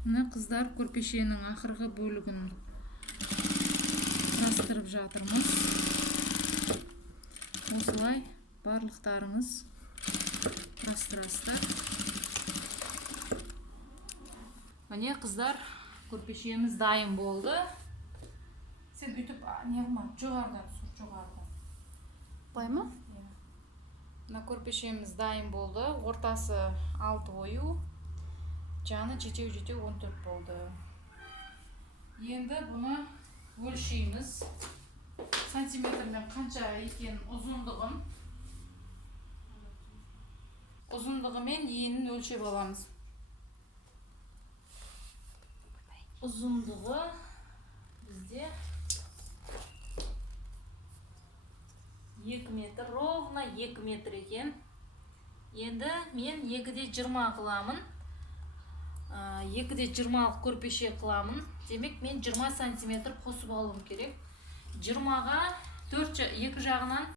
Мына қыздар көрпешенің ақырғы бөлігін құрастырып жатырмыз. Осылай барлықтарыңыз құрастырасыздар. Міне қыздар, көрпешеміз дайын болды. Сен бүйтіп не қылма, жоғарыдан түсір, жоғарыдан. Былай ма? Мына көрпешеміз дайын болды. Ортасы 6 ою, жаны 7-14 болды. Енді бұны өлшейміз. Сантиметрмен қанша екен ұзындығы мен енін өлшеп аламыз. Ұзындығы бізде 2 метр, ровно 2 метр екен. Енді мен 2,20 қыламын. 2,20 көрпеше қыламын. Демек мен 20 сантиметр қосып алуым керек. 20-ға 2 жағынан